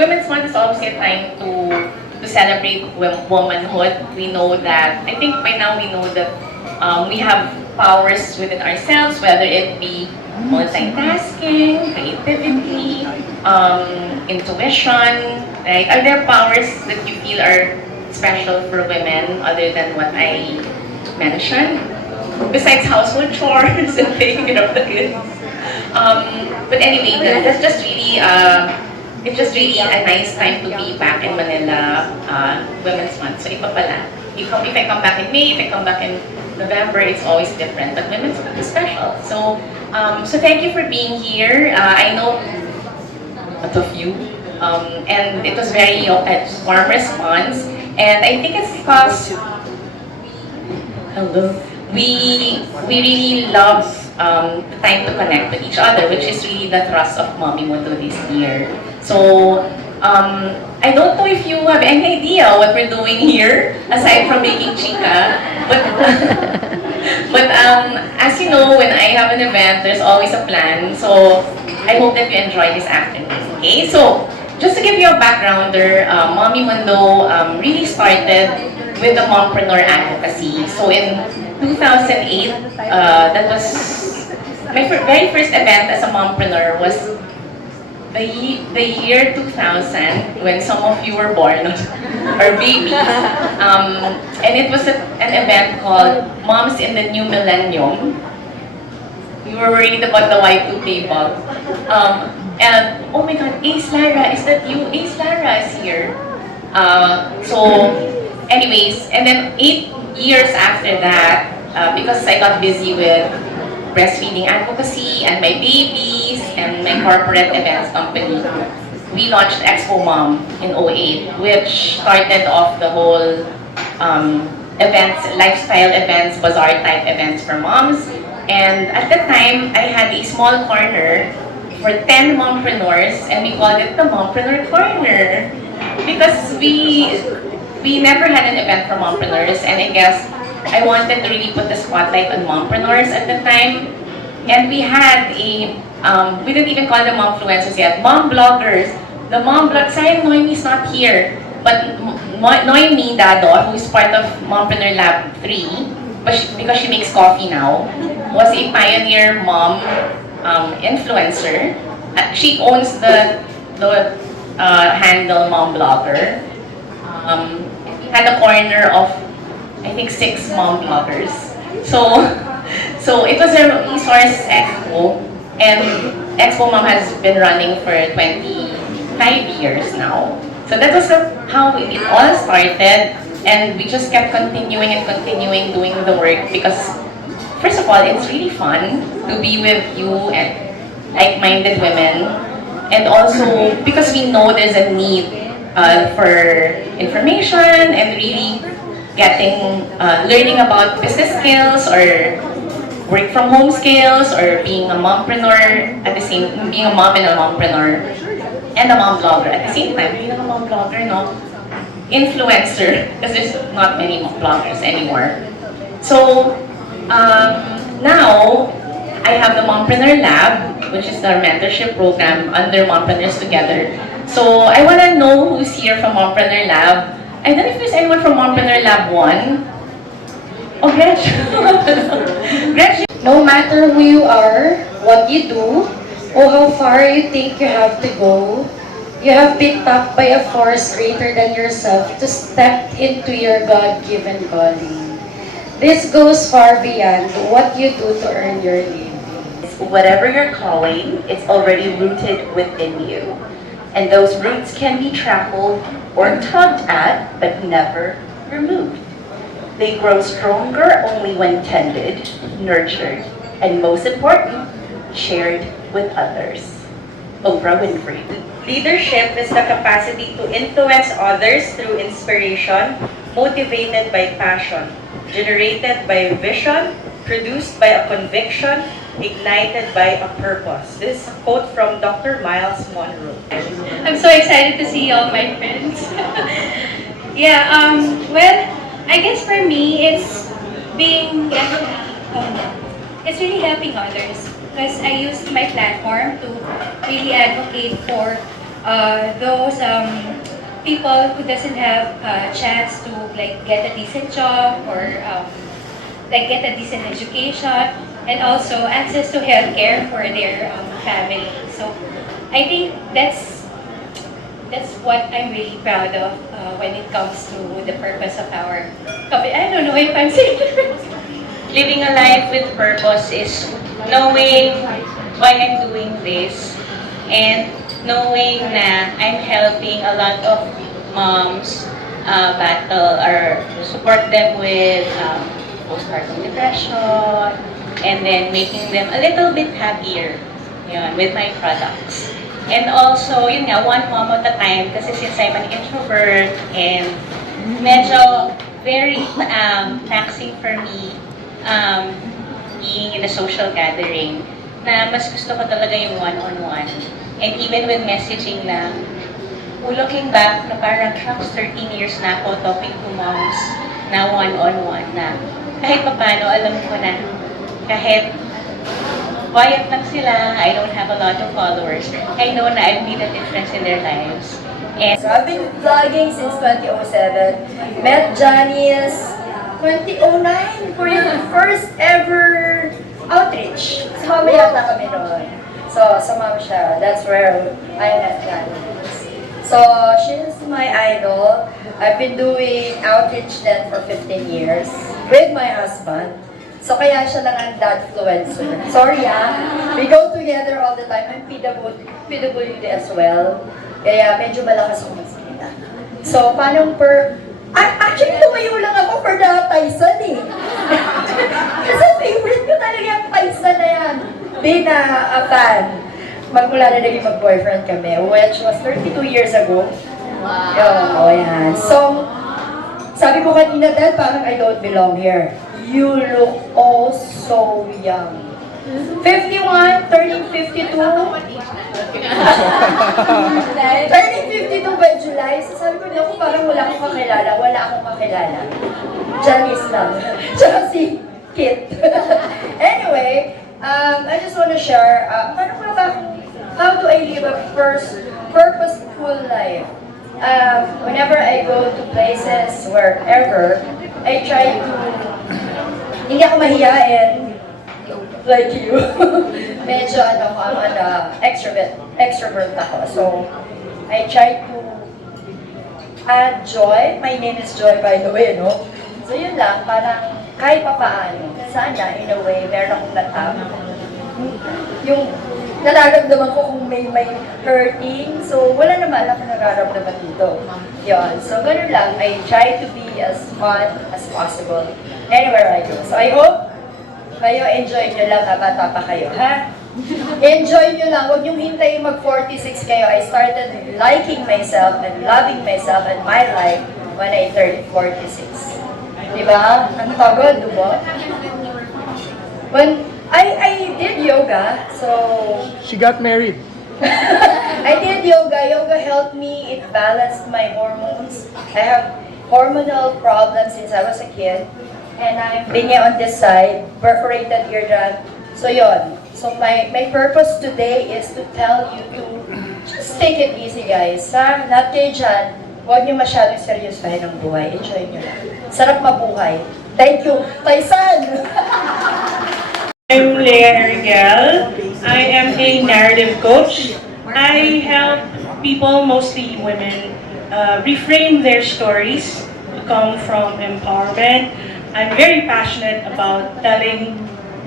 Women's Month is obviously a time to celebrate womanhood. We know that, I think by now we know that we have powers within ourselves, whether it be multitasking, creativity, intuition, right? Are there powers that you feel are special for women other than what I mentioned? Besides household chores and taking care of the kids. But anyway, that's just really, it's just really a nice time to be back in Manila, Women's Month. So iba pala. If I come back in May, if I come back in November, it's always different. But Women's Month is special. So thank you for being here. I know a lot of you. And it was very warm response. And I think it's because, hello, we really love the time to connect with each other, which is really the thrust of Mommy Mundo this year. So, I don't know if you have any idea what we're doing here, aside from making chica, but, as you know, when I have an event, there's always a plan, so I hope that you enjoy this afternoon, okay? So, just to give you a backgrounder, Mommy Mundo really started with the mompreneur advocacy. So in 2008, that was my very first event as a mompreneur was the year 2000 when some of you were born or babies. And it was an event called Moms in the New Millennium. We were worried about the Y2K bug. And oh my God, Ace Lara, is that you? Ace Lara is here. So, anyways, and then 8 years after that, because I got busy with breastfeeding advocacy and my babies and my corporate events company, we launched Expo Mom in '08, which started off the whole events, lifestyle events, bazaar type events for moms. And at the time, I had a small corner for 10 mompreneurs, and we called it the Mompreneur Corner because we never had an event for mompreneurs, and I guess I wanted to really put the spotlight on mompreneurs at the time. And we had we didn't even call them momfluencers yet, mom bloggers. The mom blog, sayang Noemi's not here, but Noemi Dado, who is part of Mompreneur Lab 3, because she makes coffee now, was a pioneer mom influencer. She owns the handle Mom Blogger. Had a corner of, I think, 6 mom bloggers. So it was a resource expo, and Expo Mom has been running for 25 years now. So that was how it all started, and we just kept continuing and continuing doing the work because, first of all, it's really fun to be with you and like-minded women, and also because we know there's a need for information and really learning about business skills or work from home skills or being a mompreneur being a mom and a mompreneur and a mom blogger at the same time. Being a mom blogger, no? Influencer, because there's not many mom bloggers anymore. So, now, I have the Mompreneur Lab, which is our mentorship program under Mompreneurs Together. So I want to know who's here from Mompreneur Lab. I don't know if there's anyone from Mompreneur Lab 1. Oh, Gretchen. Gretchen. No matter who you are, what you do, or how far you think you have to go, you have been tapped by a force greater than yourself to step into your God-given calling. This goes far beyond what you do to earn your living. Whatever your calling, it's already rooted within you. And those roots can be trampled or tugged at, but never removed. They grow stronger only when tended, nurtured, and most important, shared with others. Oprah Winfrey. Leadership is the capacity to influence others through inspiration, motivated by passion, generated by a vision, produced by a conviction, ignited by a purpose. This is a quote from Dr. Miles Monroe. I'm so excited to see all my friends. Well, I guess for me, it's it's really helping others because I use my platform to really advocate for those people who doesn't have a chance to like get a decent job or like get a decent education, and also access to healthcare for their family. So I think that's what I'm really proud of when it comes to the purpose of our company. I don't know if I'm saying it right. Living a life with purpose is knowing why I'm doing this and knowing na I'm helping a lot of moms battle or support them with postpartum depression and then making them a little bit happier yun, with my products. And also, yun nga, one mom at a time kasi since I'm an introvert and medyo very taxing for me being in a social gathering na mas gusto ko talaga yung one-on-one. And even with messaging lang, looking back na parang shucks, 13 years na ako talking to moms na one-on-one na kahit papano alam ko na kahit quiet lang sila, I don't have a lot of followers, I know na I've made a difference in their lives. And So I've been vlogging since 2007. Met Janice 2009 for yung first ever outreach. Sumama yata kami noon. So, sumama siya. That's where I met Janice. So, she's my idol. I've been doing outreach then for 15 years with my husband. So, kaya siya lang ang dadfluencer. Sorry we go together all the time. I'm PWD as well. Kaya medyo malakas ako magsalita. So, paano actually, tumayo lang ako for the Tyson eh. Kasi favorite ko talaga yung Tyson na yan. Being a fan. Magmula na naging mag-boyfriend kami, which was 32 years ago. Wow! Oh, yan. So, sabi ko kanina, Dad, parang I don't belong here. You look all so young. 51, turning 52. Turning 52 by July. So sabi ko, naku, parang wala akong kakilala. Janice lang. Tsaka si Kit. Anyway, I just want to share, how do I live a purposeful life? Whenever I go to places, wherever, I try to, hindi ako mahiyain, like you. Medyo I'm an extrovert ako. So, I try to add joy. My name is Joy, by the way, no? So, yun lang, parang kahit papaano, sana, in a way, meron akong natap. Yung nararamdaman ko kung may hurting, so wala naman ako nararamdaman dito. Yun. So, ganun lang. I try to be as fun as possible anywhere I go. So, I hope kayo, enjoy nyo lang bata pa kayo, ha? Enjoy nyo lang. Huwag nyo hintayin mag-46 kayo. I started liking myself and loving myself and my life when I turned 46. Diba? Ang tagal, diba? When I did yoga, so She got married. I did yoga. Yoga helped me. It balanced my hormones. I have hormonal problems since I was a kid. And I'm bingi on this side, perforated eardrum. So yon. So my purpose today is to tell you to just take it easy, guys. Ha? Lahat kayo dyan, huwag nyo masyadong seryosahin ang buhay. Enjoy nyo lang. Sarap mabuhay. Thank you. Tyson! I'm Leah Erigel. I am a narrative coach. I help people, mostly women, reframe their stories to come from empowerment. I'm very passionate about telling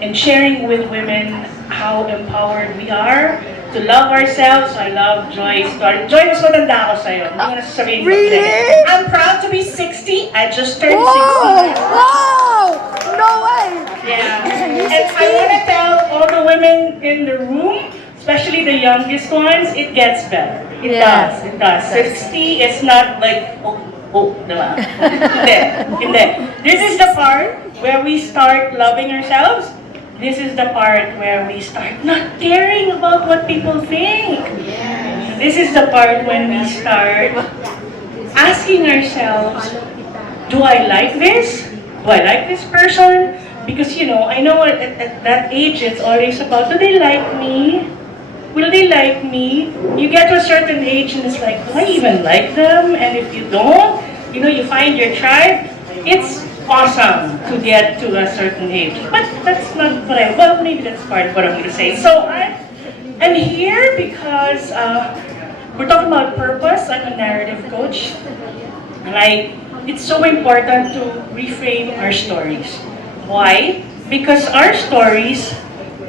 and sharing with women how empowered we are to love ourselves. I love Joy's story. Joy, mas matanda ako sa'yo. Hindi mo na sasabihin ko. Really? I'm proud to be 60. I just turned 60. Wow! No way! Yeah. And I want to tell all the women in the room, especially the youngest ones, it gets better. It does. It does. 60 is not like, diba? Hindi. This is the part where we start loving ourselves. This is the part where we start not caring about what people think. This is the part when we start asking ourselves, do I like this? Do I like this person? Because, I know at that age, it's always about, do they like me? Will they like me? You get to a certain age and it's like, do I even like them? And if you don't, you find your tribe. It's awesome to get to a certain age. But that's not what well, maybe that's part of what I'm going to say. So I'm here because we're talking about purpose. I'm a narrative coach. And it's so important to reframe our stories. Why? Because our stories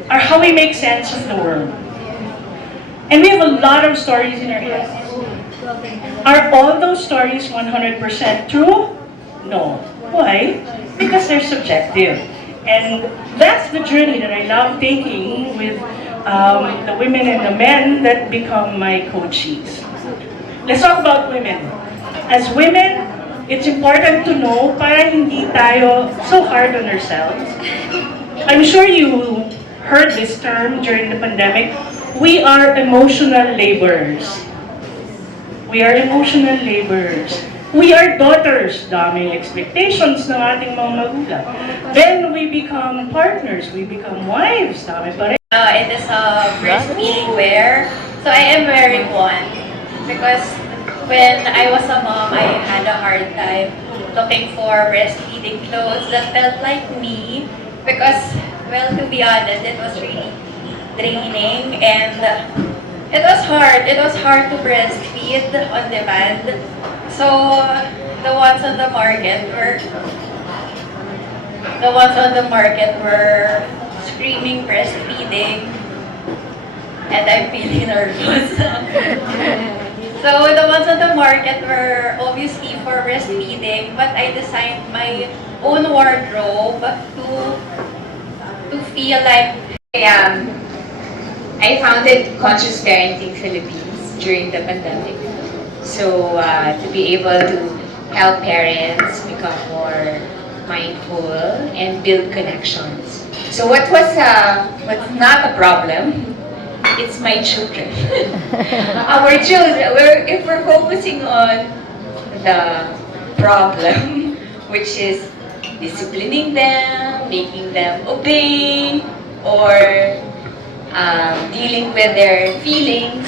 are how we make sense of the world. And we have a lot of stories in our heads. Are all those stories 100% true? No. Why? Because they're subjective. And that's the journey that I love taking with the women and the men that become my coaches. Let's talk about women. As women, it's important to know para hindi tayo so hard on ourselves. I'm sure you heard this term during the pandemic. We are emotional laborers. We are emotional laborers. We are daughters. Daming expectations ng ating mga magulang. Then we become partners. We become wives. Dami pa rin. It is a breastfeeding wear. So I am wearing one because when I was a mom, I had a hard time looking for breastfeeding clothes that felt like me because, well, to be honest, it was really draining and it was hard. It was hard to breastfeed on demand. So the ones on the market were screaming breastfeeding, and I'm feeling nervous. So the ones on the market were obviously for breastfeeding, but I designed my own wardrobe to feel like I founded Conscious Parenting Philippines during the pandemic. So to be able to help parents become more mindful and build connections. So what's not a problem, it's my children. Our children, if we're focusing on the problem, which is disciplining them, making them obey, or dealing with their feelings,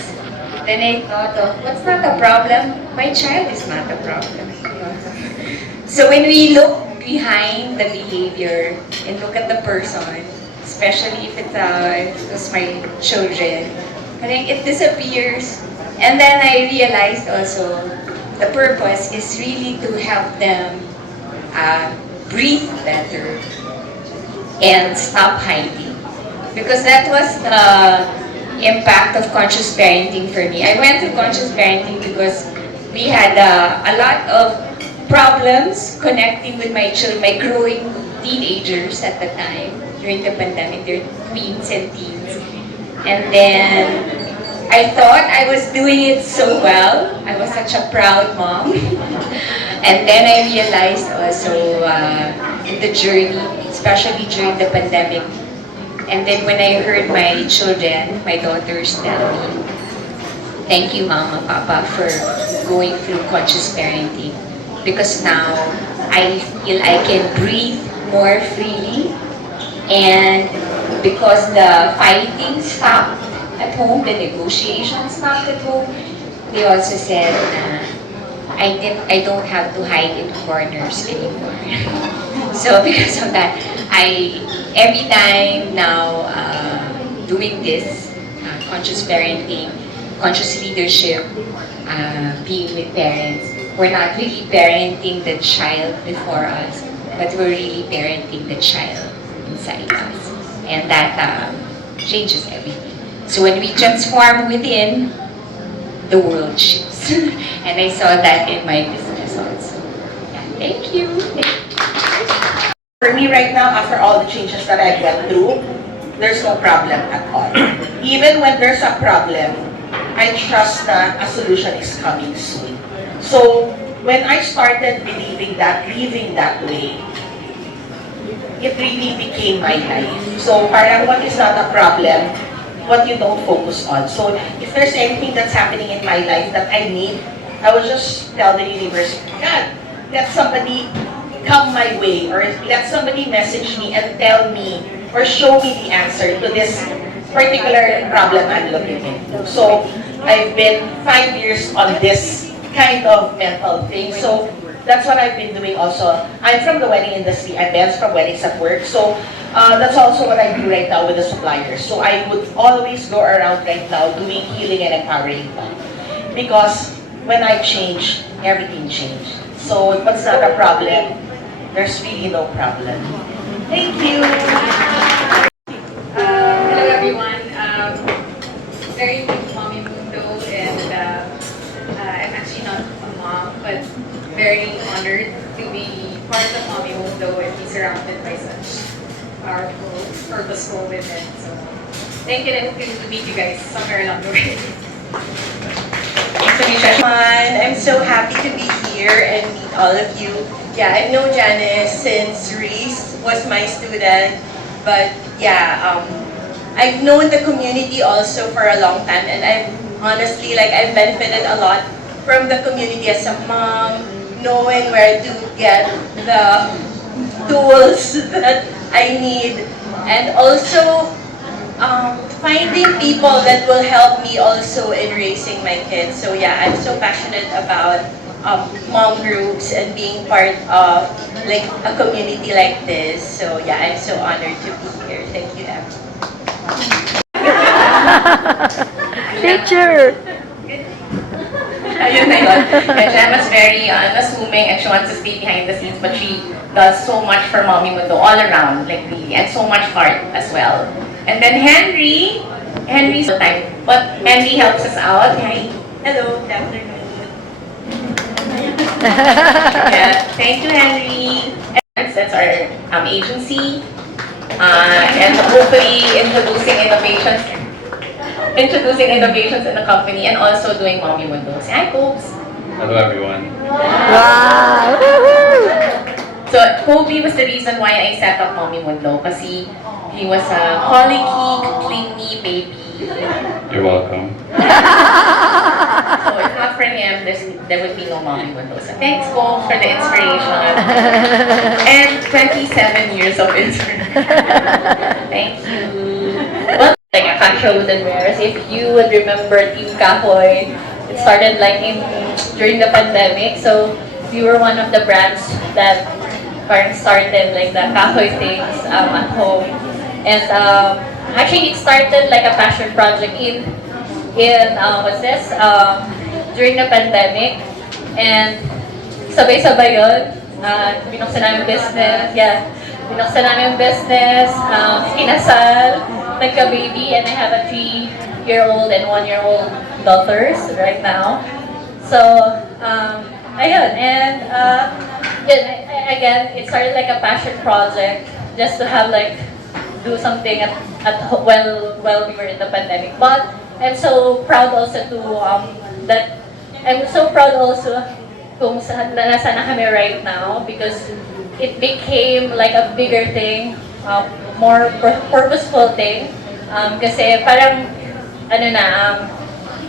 then I thought of, what's not a problem? My child is not a problem. So when we look behind the behavior and look at the person, especially if it was my children, I think it disappears. And then I realized also the purpose is really to help them breathe better and stop hiding. Because that was the impact of conscious parenting for me. I went through conscious parenting because we had a lot of problems connecting with my children, my growing teenagers at the time during the pandemic. They're tweens and teens. And then I thought I was doing it so well. I was such a proud mom. And then I realized also in the journey, especially during the pandemic, and then when I heard my children, my daughters tell me, thank you Mama, Papa for going through conscious parenting. Because now I feel I can breathe more freely, and because the fighting stopped at home, the negotiations stopped at home, they also said I don't have to hide in corners anymore. So because of that, every time now doing this conscious parenting, conscious leadership, being with parents, we're not really parenting the child before us, but we're really parenting the child inside us. And that changes everything. So when we transform within, the world shifts. And I saw that in my business also. Yeah, thank you. For me right now, after all the changes that I went through, there's no problem at all. Even when there's a problem, I trust that a solution is coming soon. So when I started believing that, living that way, it really became my life. So parang what is not a problem, what you don't focus on. So if there's anything that's happening in my life that I need, I will just tell the universe, God, let somebody come my way, or let somebody message me and tell me or show me the answer to this particular problem I'm looking into. So I've been 5 years on this kind of mental thing. So that's what I've been doing also. I'm from the wedding industry. I'm Ben's from Weddings at Work. So that's also what I do right now with the suppliers. So I would always go around right now doing healing and empowering talk. Because when I change, everything changed. So what's not a problem, there's really no problem. Thank you. Hello everyone. Very big Mommy Mundo, and I'm actually not a mom, but very honored to be part of Mommy Mundo and be surrounded by such powerful, purposeful women. So thank you, and hope to meet you guys somewhere along the way. Thanks, Alicia. I'm so happy to be here and meet all of you. Yeah, I've known Janice since Reese was my student, but yeah, I've known the community also for a long time, and I've honestly, I've benefited a lot from the community as a mom, knowing where to get the tools that I need, and also finding people that will help me also in raising my kids. So yeah, I'm so passionate about mom groups and being part of a community like this. So yeah, I'm so honored to be here. Thank you, Em. Teacher! Ayun na yun. And Gemma's very unassuming and she wants to stay behind the scenes, but she does so much for Mommy Mundo all around, really, and so much heart as well. And then Henry's the time, but Henry helps us out. Hi. Hello, good afternoon. Yeah, thank you, Henry. And that's our agency, and hopefully introducing innovations in the company, and also doing Mommy Mundo. Say hi, folks. Hello everyone. Wow! So Kobe was the reason why I set up Mommy Mundo, kasi he was a colicky, clingy baby. You're welcome. So if not for him, there would be no Mommy Mundo. So thanks, Ko, for the inspiration. And 27 years of inspiration. Thank you. Well, Like a fashion woodenwares. If you would remember Team Kahoy, it started during the pandemic. So we were one of the brands that started the Kahoy things at home. And actually it started like a passion project in during the pandemic. And sabay-sabay yun. Binuksan namin business. Yeah. Binuksan namin business. Kinasal. Nagka-baby, and I have a 3-year-old and 1-year-old daughters right now. So, ayun, and again, it started like a passion project just to have do something while we were in the pandemic. But I'm so proud also kung saan nasa na kami right now, because it became like a bigger thing, more purposeful thing. Kasi parang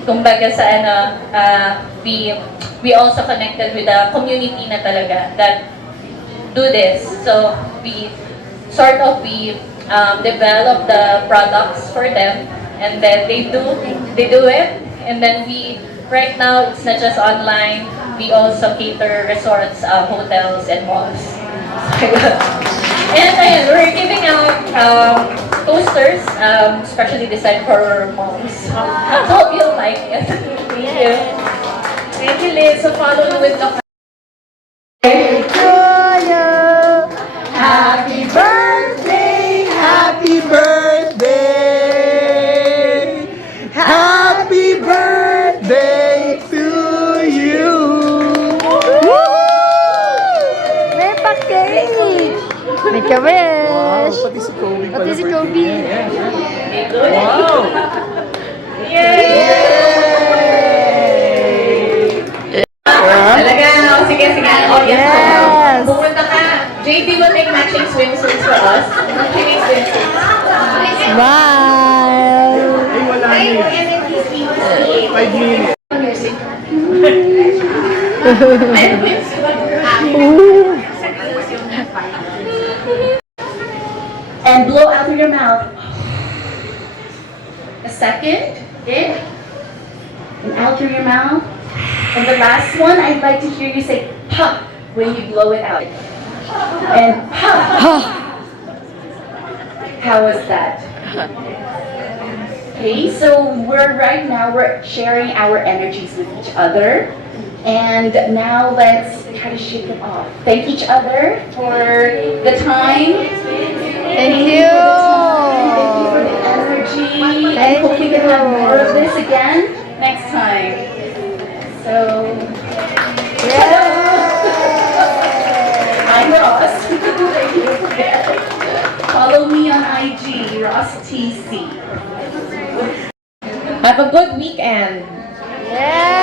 kumbaga we also connected with the community na talaga that do this. So we develop the products for them, and then they do it, and then right now it's not just online, we also cater resorts, hotels, and malls. And ayun, we're giving out posters, especially designed for moms. So hope you'll like it. Thank you. thank you, Liz. So follow with the Happy birthday! Happy birthday! Happy birthday to you! Woo! May pa-cake! Make a wish! Pati si Kobe pala. Pati si Kobe. Wow! Talaga, sige. Yes. Pumunta ka. JP will make matching swimsuits for us. Matching swimsuits. Smile! Ay, wala na yun. 5 minutes. And blow out through your mouth. A second. Okay. and out through your mouth. And the last one, I'd like to hear you say "ha" when you blow it out. And "ha." How was that? Okay, so we're sharing our energies with each other. And now let's try to shake it off. Thank each other for the time. Thank you. Thank you for the energy. I hope we can have more of this again next time. So, I'm Ross. Thank you. Follow me on IG, RossTC. Have a good weekend. Yes.